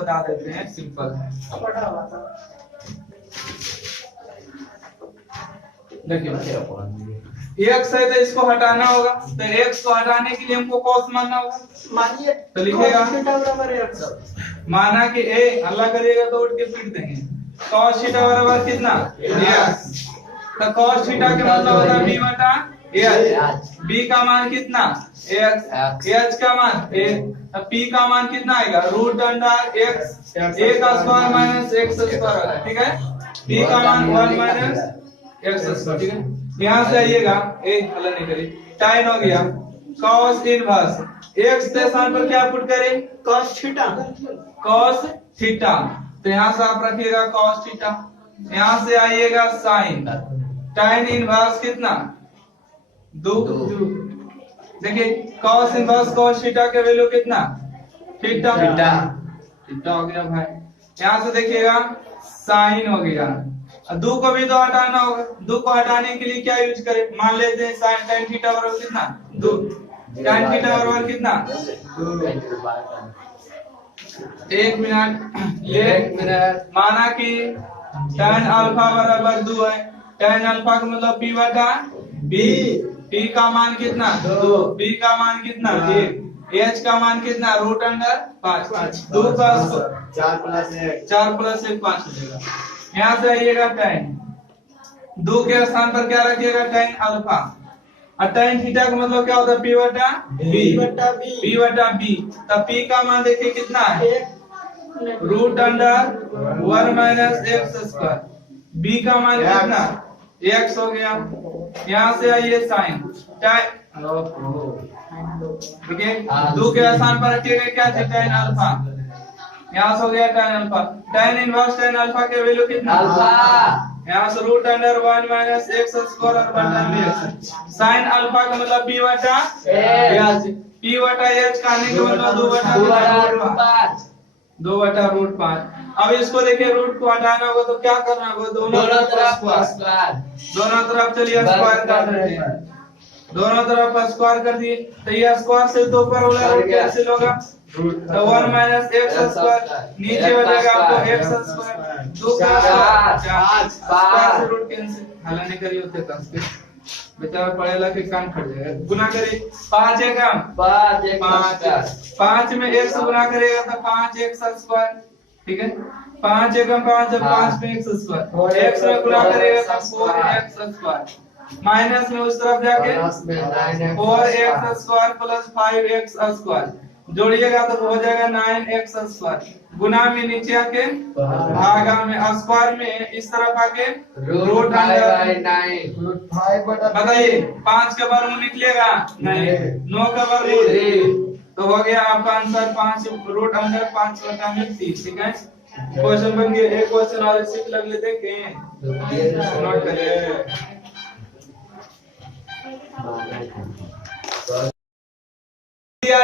बता देते हैं, सिंपल है। देखिए एक्स है तो इसको हटाना होगा, तो एक्स को हटाने के लिए हमको कॉस मानना होगा। मानिए तो लिखेगा माना कि ए अल्लाह करिएगा तो उठ के पीट देंगे। कॉस थीटा बराबर कितना एक्स, तो कॉस थीटा के मतलब होता है बी बटा एच। बी का मान कितना एक्स, एच का मान ए, पी का मान कितना आएगा रूट अंडर एक्स, ए का स्क्वायर माइनस एक्स स्क्वायर, ठीक है। पी का मान 1 माइनस एक्स स्क्वायर, ठीक है। यहाँ से आइएगा ए हल नहीं करी, टाइन हो गया cos इनवर्स एक्स के स्थान पर क्या पुट करें cos थीटा, cos थीटा, तो यहाँ से आप रखिएगा cos थीटा, यहाँ से आइएगा साइन, टाइन इनवर्स कितना 2। देखिए cos इनवर्स cos थीटा के वैल्यू कितना थीटा, थीटा हो गया भाई। यहाँ से देखिएगा साइन हो गया, 2 को भी तो हटाना होगा, 2 को हटाने के लिए क्या यूज करें, मान लेते हैं साइन tan थीटा बराबर कितना 2, tan थीटा बराबर कितना 1 मिनट माना कि tan अल्फा बराबर 2 है, tan अल्फा का मतलब p बटा b, p का मान कितना 2, b का मान कितना 1, h का मान कितना रूट अंडर 5, 2 का 4 प्लस 1 5 हो जाएगा। यहाँ से आइएगा tan 2 के स्थान पर क्या रखिएगा tan अल्फा, और tan थीटा का मतलब क्या होता है p बटा b, तब p का मान देखिए कितना है root under 1 minus x square, b का मान कितना x हो गया। यहाँ से आइए साइन ठीक है, 2 के स्थान पर रखिएगा क्या थे tan अल्फा, यहाँ से हो गया tan alpha, tan inverse tan alpha के वैल्यू कितना अल्फा, यहाँ से root under 1 minus x square और बटा एक्स, साइन अल्फा का मतलब p बटा एच, p बटा एच का आने का मतलब 2 बटा रूट 5। अब इसको देखिए रूट को हटाना होगा तो क्या करना होगा, दोनों तरफ स्क्वायर, दोनों तरफ चलिए स्क्वायर कर देते हैं, दोनों तरफ स्क्वायर कर दिए तो ये स्क्वायर से तो ऊपर वाला रूट कैंसिल होगा, तो 1 माइनस एक्स स्क्वायर नीचे हो जाएगा आपको एक्स स्क्वायर, 2 का 4 स्क्वायर से रूट कैंसिल, हल नहीं करिए होते कस के बेचारा पढ़ेला के कान फट जाएगा। गुना करिए 5 एकम 5 में x गुना करेगा तो 5 एक्स स्क्वायर, ठीक है। 5 एकम 5 जब 5 में एक्स स्क्वायर, x में गुना करेगा तो 4 एक्स स्क्वायर, माइनस में उस तरफ जाके 4 x square plus 5 x square, जोड़िएगा तो हो जाएगा 9 एक्स स्क्वायर, गुना में नीचे आके भागा में स्क्वायर में इस तरफ आके रूट अंडर 9। बताइए 5 का वर्गमूल निकलेगा नहीं, 9 का वर्गमूल, तो हो गया आपका आंसर 5 रूट अंडर 5 बटा में 30, ठीक है। क्वेश्चन बन गया, एक क्वेश्चन और इसी लग लेते हैं नोट करिए।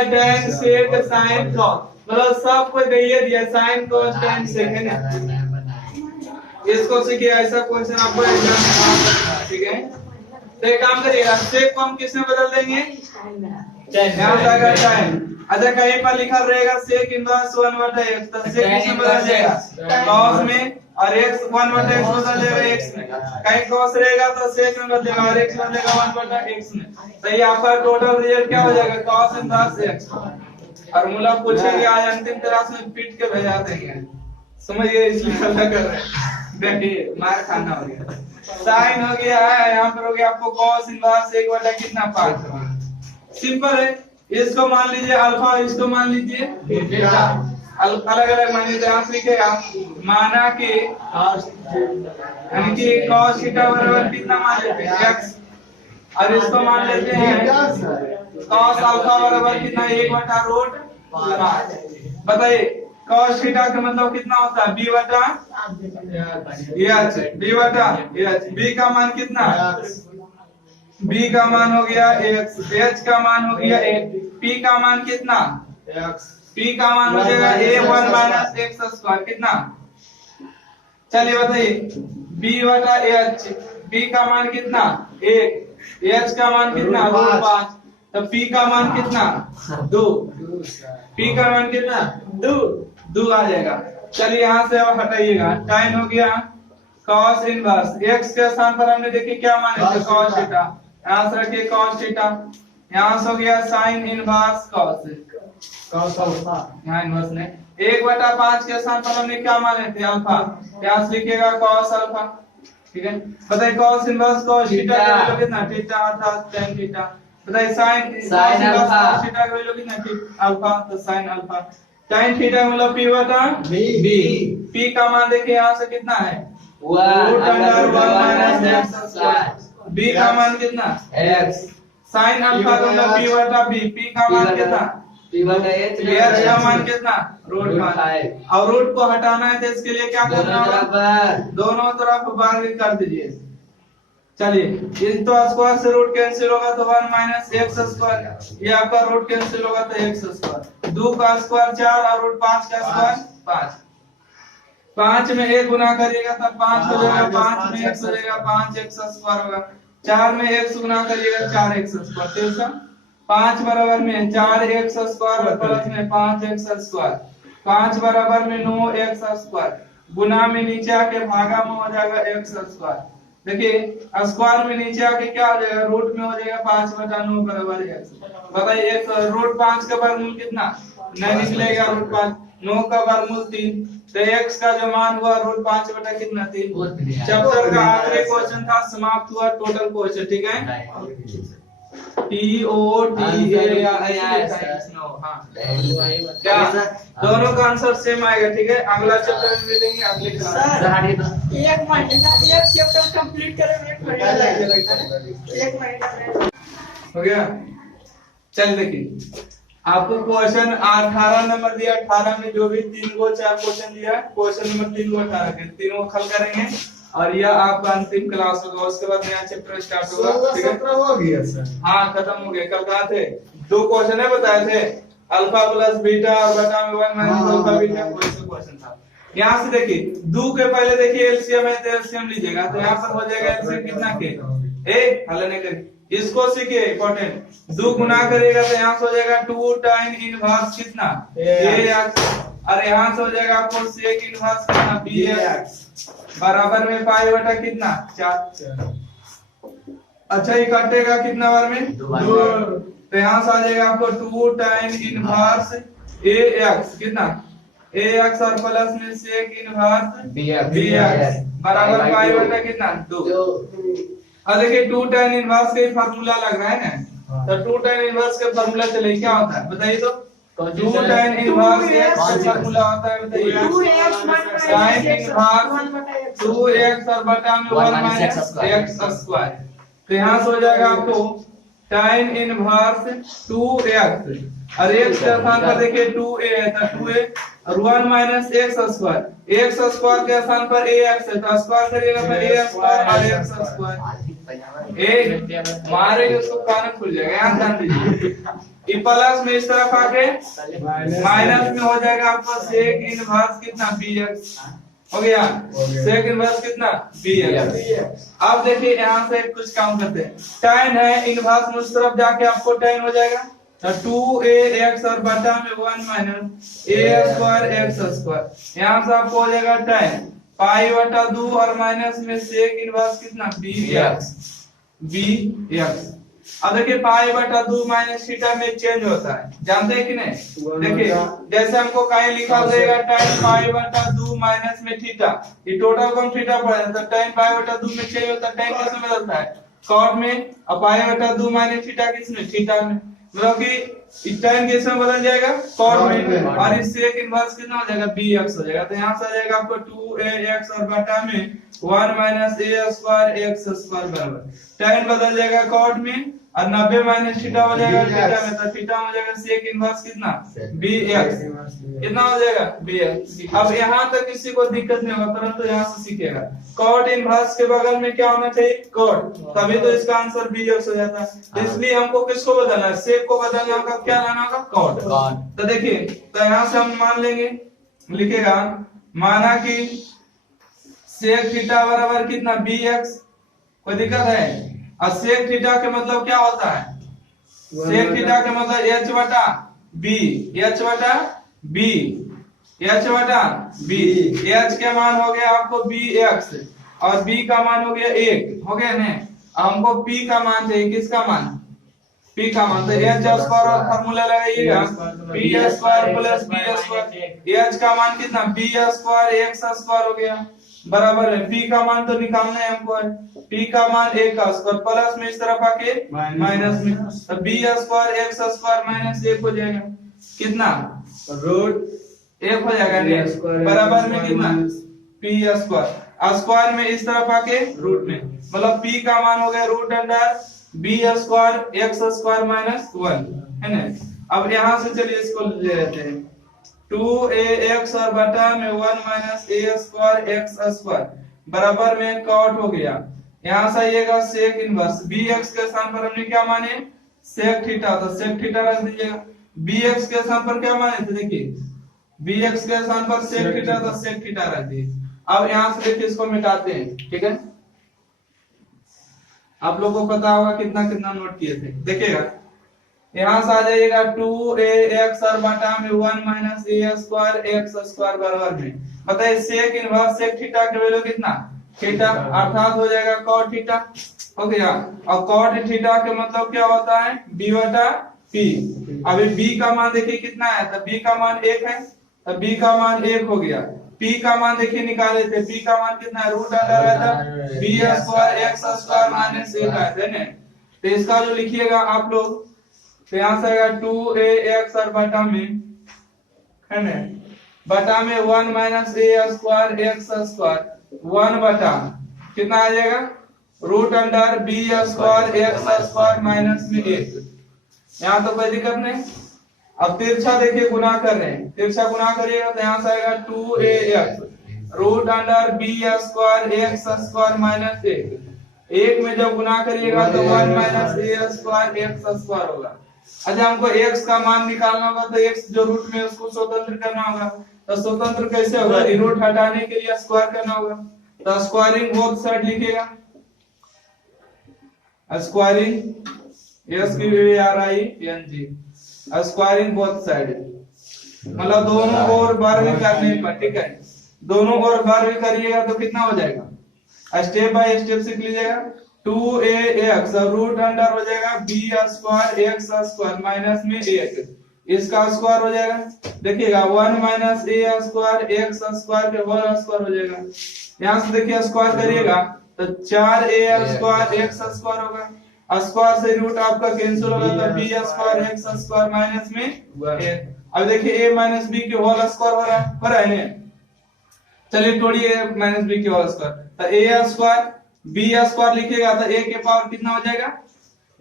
tan sec sin cos, मतलब सब कुछ दिया दिया sin cos tan sec है ना, इसको सीखिए, ऐसा क्वेश्चन आपको एग्जाम में आ सकता है, ठीक है। तो एक काम करिएगा sec को हम किस में बदल देंगे यहाँ जाएगा tan, अच्छा कहीं पर लिखा रहेगा sec इनवर्स 1 बटा x, तो sec किस में बदल जाएगा cos में, और x 1 बटा x बदल जाएगा x में, कहीं cos रहेगा तो sec में बदलेगा और x बदलेगा 1 बटा x में, तो ये आपका टोटल रिजल्ट क्या हो जाएगा cos इनवर्स x। और मूला पूछेंगे आज अंतिम क्लास में पीट के भेजा देंगे, समझिए इसलिए अलग कर रहे हैं। देखिए मार खाना हो गया, साइन हो गया है, यहाँ पर हो गया आपको cos इनवर्स 1 बटा कितना 5, सिंपल है। इसको मान लीजिए अल्फा, इसको मान लीजिए बीटा, अलग अलग मान लीजिए, यहाँ लिखेगा माना कि यानी कि cos थीटा बराबर कितना मान लेते हैं x, और इसको मान लेते हैं cos अल्फा बराबर कितना 1 बटा रूट 5। बताइए cos थीटा का मतलब कितना होता है b बटा एच, b बटा एच, b का मान कितना b का मान हो गया x, h का मान हो गया 1, p का मान कितना x, p का मान हो जाएगा a1 माइनस एक्स स्क्वायर कितना, चलिए बताइए b बटा h, b का मान कितना 1, h का मान कितना रूट 5, तो पी का मान कितना 2, पी का मान कितना 2 आ जाएगा। चलिए यहाँ से अब हटाइएगा, tan हो गया cos इनवर्स, x के स्थान पर हमने देखिए क्या माने थे cos थीटा, यहाँ से रखिए cos थीटा, यहाँ से हो गया sin इनवर्स cos अल्फा, यहाँ इनवर्स ने 1/5 के स्थान पर हमने क्या माने थे अल्फा, यहाँ से लिखिएगा cos अल्फा, ठीक है। बताइए cos इनवर्स cos थीटा का वैल्यू कितना थीटा अर्थात tan थीटा। बताइए sin अल्फा cos थीटा का वैल्यू कितना अल्फा, तो sin अल्फा। tan थीटा मतलब p/b, p का मान देखिए यहाँ से कितना है b का मान कितना x, sin अल्फा का मतलब p/b, p का मान कितना h का मान कितना √5, और रूट को हटाना है तो इसके लिए क्या करना होगा, दोनों तरफ वर्ग कर दीजिए। चलिए ये तो स्क्वायर से रूट कैंसिल होगा तो 1 - x², ये आपका रूट कैंसिल होगा तो x², 2 का स्क्वायर 4 और रूट 5 का स्क्वायर 5, 5 में 1 गुना करिएगा तब 5 हो जाएगा, 5 में x हो जाएगा 5x² होगा, 4 में x गुना करिएगा 4x², 5 बराबर में 4x² प्लस में 5x², 5 बराबर में 9x², गुना में नीचे आके भागा में हो जाएगा x²। देखिए स्क्वायर में नीचे आके क्या हो जाएगा, रूट में हो जाएगा 5/9 बराबर x। बताइए √5 का वर्गमूल कितना नहीं निकलेगा, √5, 9 का वर्गमूल 3, तो x का जो मान हुआ √5 बटा कितना 3। चैप्टर का आखिरी क्वेश्चन था, समाप्त हुआ टोटल क्वेश्चन, ठीक है। क्या दोनों का आंसर सेम आएगा, ठीक है। अगला चैप्टर में मिलेंगे अगले क्लास। एक महीना एक चैप्टर कंप्लीट करेंगे, एक महीना हो गया। चल देखिए आपको क्वेश्चन 18 नंबर दिया, 18 में जो भी 3 को 4 क्वेश्चन दिया, क्वेश्चन नंबर 3 को 18 के तीनों हल करेंगे और यह आपका अंतिम क्लास होगा। उसके बाद नया चैप्टर स्टार्ट होगा, ठीक है। 17 हो गया सर, हाँ खत्म हो गया। कल कहाँ थे, 2 क्वेश्चन है बताए थे, अल्फा प्लस बीटा और बटा में 1 - अल्फा बीटा, कोई सा क्वेश्चन था। यहाँ से देखिए 2 के पहले देखिए एलसीएम है तो एलसीएम लीजिएगा, तो यहाँ पर हो जाएगा एलसीएम कितना के हल नहीं करिए, इसको सीखिए इंपॉर्टेंट। 2 गुना करेगा तो यहाँ से हो जाएगा 2 tan इनवर्स कितना ax, और यहाँ से हो जाएगा आपको sec इनवर्स कितना bx बराबर में पाई बटा कितना 4। अच्छा ये कटेगा कितना बार में 2, तो यहाँ से आ जाएगा आपको 2 tan इनवर्स ax कितना ax और प्लस में sec इनवर्स bx बराबर पाई बटा कितना 2। अब देखिए 2 tan इनवर्स का फार्मूला लग रहा है ना, तो 2 tan इनवर्स का फार्मूला चले क्या होता है बताइए, तो 2 tan इनवर्स का फार्मूला होता है बताइए sin इनवर्स 2x और बटा में 1 - x²। तो यहाँ से हो जाएगा आपको tan इनवर्स 2x और x का स्थान पर देखिए 2a है तो 2a और 1 - x², x² के स्थान पर ax है तो स्क्वायर करिएगा तो a² और x²। मारेंगे उसको कान खुल जाएगा, यहाँ ध्यान दीजिए। प्लस में इस तरफ आके माइनस में हो जाएगा आपका sec इनवर्स कितना bx हो गया, sec इनवर्स कितना bx। अब देखिए यहाँ से कुछ काम करते हैं, tan है इनवर्स में उस तरफ जाके आपको tan हो जाएगा तो 2ax और बटा में 1 - a²x²। यहाँ से आपको हो जाएगा tan पाई बटा 2 और माइनस में sec इनवर्स कितना bx। अब देखिए पाई बटा 2 माइनस थीटा में चेंज होता है, जानते हैं कि नहीं। देखिए जैसे हमको कहीं लिखा रहेगा tan पाई बटा 2 माइनस में थीटा, ये टोटल कौन थीटा पड़ेगा तो tan पाई बटा 2 में चेंज होता है, tan किस में बदलता है cot में, और पाई बटा 2 माइनस थीटा किस में थीटा में, मतलब कि tan किस में बदल जाएगा cot में, और इस sec इनवर्स कितना हो जाएगा bx हो जाएगा। तो यहाँ से आ जाएगा आपको 2ax और बटा में 1 - a²x² बराबर tan बदल जाएगा cot में और 90 - थीटा हो जाएगा थीटा में, तो थीटा हो जाएगा sec इनवर्स कितना bx कितना हो जाएगा bx। अब यहाँ तक किसी को दिक्कत नहीं होगा, परंतु यहाँ से सीखेगा cot इनवर्स के बगल में क्या होना चाहिए cot, तभी तो इसका आंसर bx हो जाता है। तो इसलिए हमको किसको बदलना है, sec को बदलना होगा, क्या लाना होगा cot। तो देखिए तो यहाँ से हम मान लेंगे, लिखेगा माना कि sec थीटा बराबर कितना bx, कोई दिक्कत है। और sec थीटा के मतलब क्या होता है सेक थीटा का मतलब h बटा b, h बटा b, h बटा b। h के मान हो गया आपको bx और b का मान हो गया 1, हो गया ना। हमको p का मान चाहिए, किसका मान? p का मान। तो h स्क्वायर और फार्मूला लगाइएगा, p square plus b square. h का मान कितना? b स्क्वायर x स्क्वायर हो गया, बराबर है। p का मान तो निकालना है हमको, है p का मान 1 का स्क्वायर प्लस में इस तरफ आके माइनस में, तो b square x square minus 1 हो जाएगा, कितना? रूट 1 हो जाएगा, बराबर में कितना? p स्क्वायर, स्क्वायर में इस तरफ आके रूट में, मतलब p का मान हो गया root under b square x square minus 1, है ना। अब यहां से चलिए इसको ले लेते हैं, 2ax और बटा में 1 minus a square x square बराबर में कॉट हो गया। यहां से आइएगा सेक इनवर्स bx के स्थान पर हमने क्या माने? सेक थीटा, तो सेक थीटा रख दीजिएगा। bx के स्थान पर क्या माने थे? देखिए bx के स्थान पर सेक थीटा, तो सेक थीटा रख दिए। अब यहां से देखिए इसको मिटाते हैं, ठीक है। आप लोगों को पता होगा कितना कितना नोट किए थे, देखिएगा यहां से आ जाइएगा 2ax और बटा में 1 minus a square x square बराबर में, बताइए सेक इनवर्स सेक थीटा का वैल्यू कितना? थीटा, अर्थात हो जाएगा cot थीटा, हो गया। और cot थीटा का मतलब क्या होता है? b बटा p। अभी b का मान देखिए कितना है, तो b का मान 1 है, तो b का मान 1 हो गया। p का मान देखिए निकाले थे, p का मान कितना है? रूट अंडर है था b square x square minus 1 है ना। तो इसका जो लिखिएगा आप लोग, तो यहां से आएगा 2ax और बटा में, है ना, बटा में 1 minus a square x square 1 बटा कितना आ जाएगा? Root under b square x square minus में 1। यहाँ तो कोई दिक्कत नहीं। अब तिरछा देखिए गुना कर रहे हैं, तिरछा गुना करिएगा तो यहाँ से आएगा 2ax root under b square x square minus 1 में जब गुना करिएगा तो 1 minus a square x square होगा। अच्छा हमको x का मान निकालना होगा, तो x जो रूट में उसको स्वतंत्र करना होगा, तो स्वतंत्र कैसे होगा? रूट हटाने के लिए स्क्वायर करना होगा, तो स्क्वायरिंग बोथ साइड लिखिएगा, squaring SQUARING squaring both side, मतलब दोनों ओर बारहवीं करने पर, ठीक है। दोनों ओर बारहवीं करिएगा तो कितना हो जाएगा? स्टेप बाय स्टेप सीख लीजिएगा। 2ax रूट अंडर हो जाएगा b square x square minus में 1, इसका स्क्वायर हो जाएगा। देखिएगा 1 minus a square x square के होल स्क्वायर हो जाएगा। यहाँ से देखिए स्क्वायर करिएगा तो 4a स्क्वायर x स्क्वायर होगा, स्क्वायर से रूट आपका कैंसिल होगा, तो b square x square minus में 1। अब देखिए a माइनस b के होल स्क्वायर हो रहा है ना। चलिए तोड़िए माइनस b के होल स्क्वायर, तो a स्क्वायर b स्क्वायर लिखिएगा तो a के पावर कितना हो जाएगा?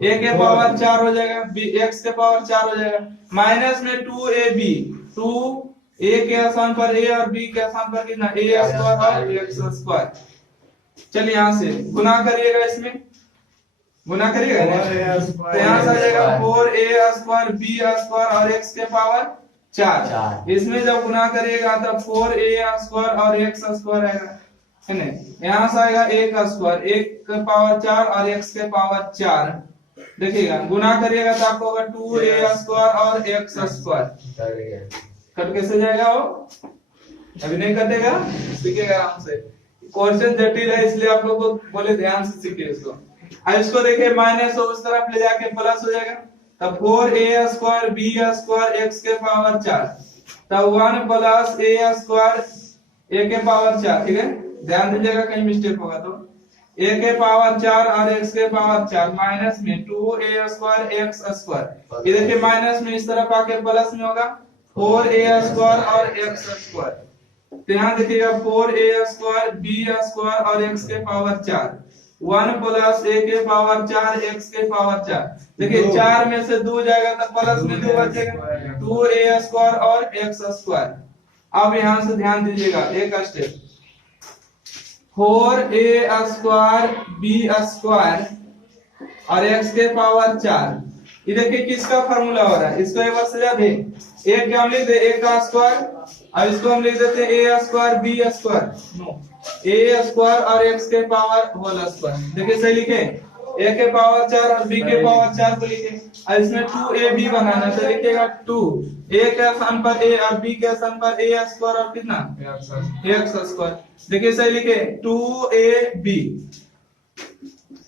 a के पावर 4 हो जाएगा, b x के पावर 4 हो जाएगा, माइनस में 2ab, 2a के स्थान पर a और b के स्थान पर कितना? a स्क्वायर और x स्क्वायर। चलिए यहाँ से गुना करिएगा, इसमें गुना करिएगा तो यहाँ से आ जाएगा 4a स्क्वायर b स्क्वायर और x के पावर 4। इसमें जब गुना करिएगा तो 4a स्क्वायर और x स्क्वायर आएगा, है ना। यहाँ से आएगा a का स्क्वायर, 1 के पावर 4 और x के पावर 4। देखिएगा गुना करिएगा तो आपको होगा 2a स्क्वायर और x स्क्वायर। कट कैसे जाएगा? वो अभी नहीं कटेगा, सीखिएगा आराम से। क्वेश्चन जटिल है इसलिए आप लोग को बोले ध्यान से सीखिए इसको। अब इसको देखिए माइनस उस तरफ ले जाके प्लस हो जाएगा, तब 4a square b square x के पावर 4, तब 1 प्लस a स्क्वायर a के पावर 4, ठीक है। ध्यान दीजिएगा कहीं मिस्टेक होगा तो a के पावर 4 और x के पावर 4 माइनस में 2a स्क्वायर x स्क्वायर। ये देखिए माइनस में इस तरफ आके प्लस में होगा 4a स्क्वायर और x स्क्वायर। तो यहाँ देखिएगा 4a स्क्वायर b स्क्वायर और x के पावर 4, 1 प्लस a के पावर 4 x के पावर 4। देखिए 4 में से 2 जाएगा तो प्लस में 2 बचेगा, 2a स्क्वायर और x स्क्वायर। अब यहाँ से ध्यान दीजिएगा एक step, 4a square b square और x के पावर 4। ये देखिए किसका फार्मूला हो रहा है, इसको एक बार सजा दे। a क्या हम लिख दे? a का स्क्वायर, अब इसको हम लिख देते हैं a square b square, no a square और x के पावर होल स्क्वायर। देखिए सही लिखे, a के पावर 4 और b के पावर 4 को लिखे। और इसमें 2ab बनाना है तो लिखिएगा 2 a के स्थान पर a और b के स्थान पर a स्क्वायर और कितना x स्क्वायर। देखिए सही लिखे 2ab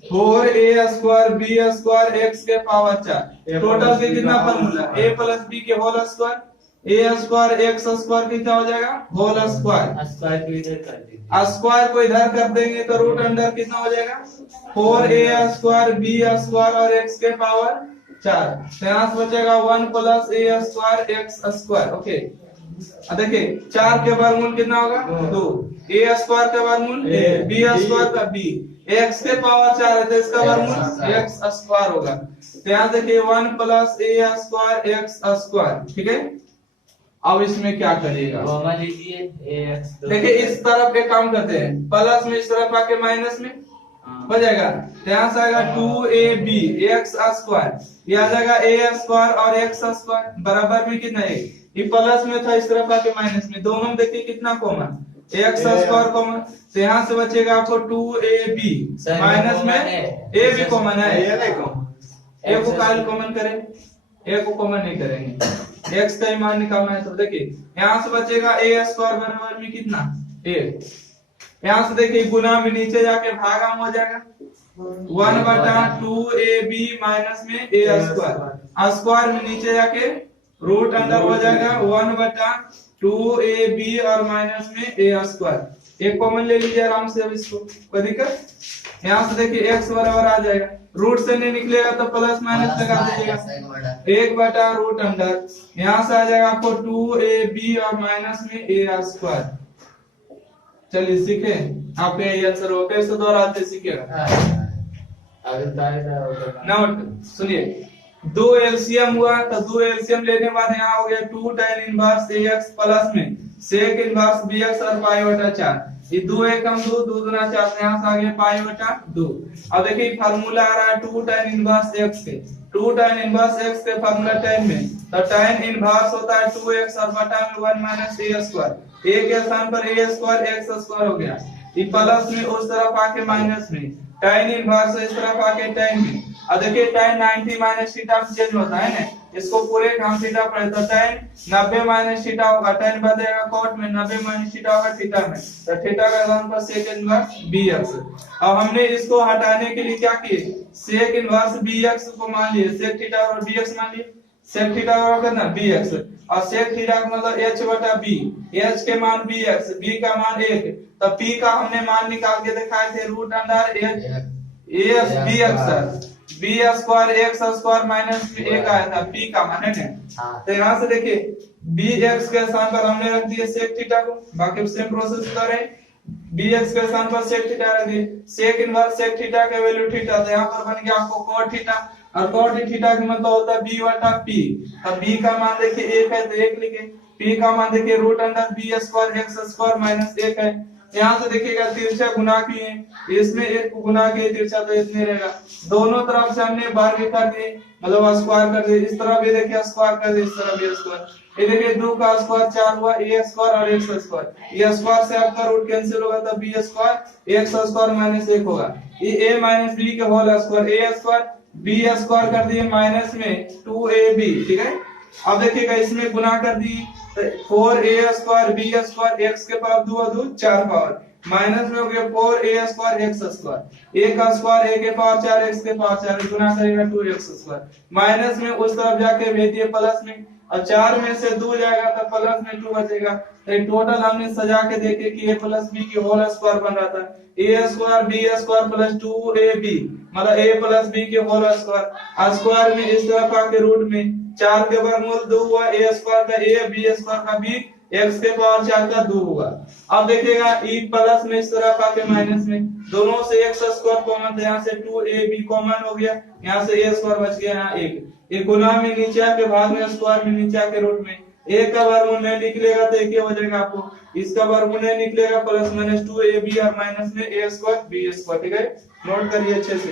4a square b square x के पावर 4 टोटल के कितना फॉर्मूला a प्लस b के whole square a square x square कितना हो जाएगा होल स्क्वायर स्क्वायर को इधर कर देंगे तो रूट अंडर कितना हो जाएगा 4a स्क्वायर b स्क्वायर और x के पावर 4 तो यहाँ से बचेगा 1 plus a square x square. Okay देखिए 4 के वर्गमूल कितना होगा 2 a स्क्वायर का वर्गमूल b स्क्वायर का b x के पावर 4 है तो इसका वर्गमूल x स्क्वायर होगा। तो यहाँ देखिए 1 plus a square x square. ठीक है अब इसमें क्या करिएगा देखिए इस तरफ एक काम करते हैं प्लस में इस तरफ आके माइनस में हो जाएगा तो यहाँ से आएगा 2ab x स्क्वायर ये आ जाएगा a स्क्वायर और x स्क्वायर बराबर में कितना है ये प्लस में था इस तरफ आके माइनस में दोनों में देखिए कितना कॉमन x स्क्वायर कॉमन तो यहाँ से बचेगा आपको 2ab माइनस में a भी कॉमन है a को काल कॉमन करें a को कॉमन नहीं करेंगे x का ही मान निकालना है तो देखिए यहाँ से बचेगा a स्क्वायर बराबर में कितना a यहाँ से देखिए गुना में नीचे जाके भागा हो जाएगा 1/2ab माइनस में a स्क्वायर स्क्वायर में नीचे जाके रूट अंडर हो जाएगा 1/2ab और माइनस में a स्क्वायर एक कॉमन ले लीजिए आराम से। अब इसको कोई दिक्कत यहाँ से देखिए x बराबर आ जाएगा रूट से नहीं निकलेगा तो प्लस माइनस लगा दीजिएगा 1 रूट अंडर यहाँ से आ जाएगा आपको 2ab और माइनस में a स्क्वायर। चलिए सीखे आपके ये आंसर हो गया इसको दोहराते सीखिएगा। नोट सुनिए 2 एलसीएम हुआ तो 2 एलसीएम लेने के बाद यहाँ हो गया 2 tan इनवर्स ax प्लस में sec इनवर्स bx और पाई बटा 4 ये 2 एकम 2 2 दूना 4 यहाँ से आ गया पाई बटा 2। अब देखिए फार्मूला आ रहा है 2 tan इनवर्स x के 2 tan इनवर्स x के फार्मूला tan में तो tan इनवर्स होता है 2x और बटा में 1 माइनस a स्क्वायर a के स्थान पर a स्क्वायर x स्क्वायर हो गया ये प्लस में उस तरफ आके माइनस में tan इनवर्स इस तरफ आके tan में अब देखिए tan 90 माइनस थीटा में चेंज होता है ना इसको पूरे काम थीटा पड़े तो tan 90 माइनस थीटा होगा tan बदलेगा cot में 90 माइनस थीटा होगा थीटा में तो थीटा का स्थान पर sec इनवर्स bx। अब हमने इसको हटाने के लिए क्या किए sec इनवर्स bx को मान लिए sec थीटा और bx मान लिए sec थीटा और करना bx और sec थीटा का मतलब h बटा b h के मान bx b का मान 1 तो p का हमने मान निकाल के दिखाए थे root under h bx b square x square minus 1 आया था p का मान है ना तो यहाँ से देखिए bx के स्थान पर हमने रख दिया sec थीटा को बाकी सेम प्रोसेस करें bx के स्थान पर sec थीटा रख दिए sec इनवर्स sec थीटा का वैल्यू थीटा तो यहाँ पर बन गया आपको cot थीटा और cot थीटा का मतलब होता है b बटा p अब b का मान देखिए 1 है तो 1 लिखे p का मान देखिए root under b square x square minus 1 है यहाँ से देखिएगा तिरछा गुना किए इसमें 1 को गुना किए तिरछा तो इतने रहेगा दोनों तरफ से हमने वर्ग कर दिए मतलब स्क्वायर कर दिए इस तरफ ये देखिए स्क्वायर कर दिए इस तरफ ये स्क्वायर ये देखिए 2 का स्क्वायर 4 हुआ a स्क्वायर और x स्क्वायर ये स्क्वायर से आपका रूट कैंसिल होगा तो b square x square minus 1 होगा ये a माइनस b के whole square a square b square कर दिए माइनस में 2ab। ठीक है अब देखिएगा इसमें गुना कर दिए 4a square b square x के पावर 2 और 2 4 पावर माइनस में हो गया 4a square x square a का स्क्वायर a के पावर 4 x के पावर 4 गुना करेगा 2x स्क्वायर माइनस में उस तरफ जाके भेज दिए प्लस में और 4 में से 2 जाएगा तो प्लस में 2 बचेगा तो टोटल हमने सजा के देखे कि a प्लस b की होल स्क्वायर बन रहा था a square b square plus 2ab मतलब a प्लस b के होल स्क्वायर स्क्वायर में इस तरफ आके रूट में 4 के वर्गमूल 2 हुआ a स्क्वायर का a b स्क्वायर का b x के पावर 4 का 2 होगा। अब देखिएगा e प्लस में इस तरफ आके माइनस में दोनों से x स्क्वायर कॉमन यहाँ से 2ab कॉमन हो गया यहाँ से a स्क्वायर बच गया यहाँ 1 ये गुना में नीचे आके भाग में स्क्वायर में नीचे आके रूट में a का वर्गमूल नहीं निकलेगा तो 1 हो जाएगा आपको इसका वर्गमूल नहीं निकलेगा प्लस माइनस 2ab और माइनस में a स्क्वायर b स्क्वायर। ठीक है नोट करिए अच्छे से।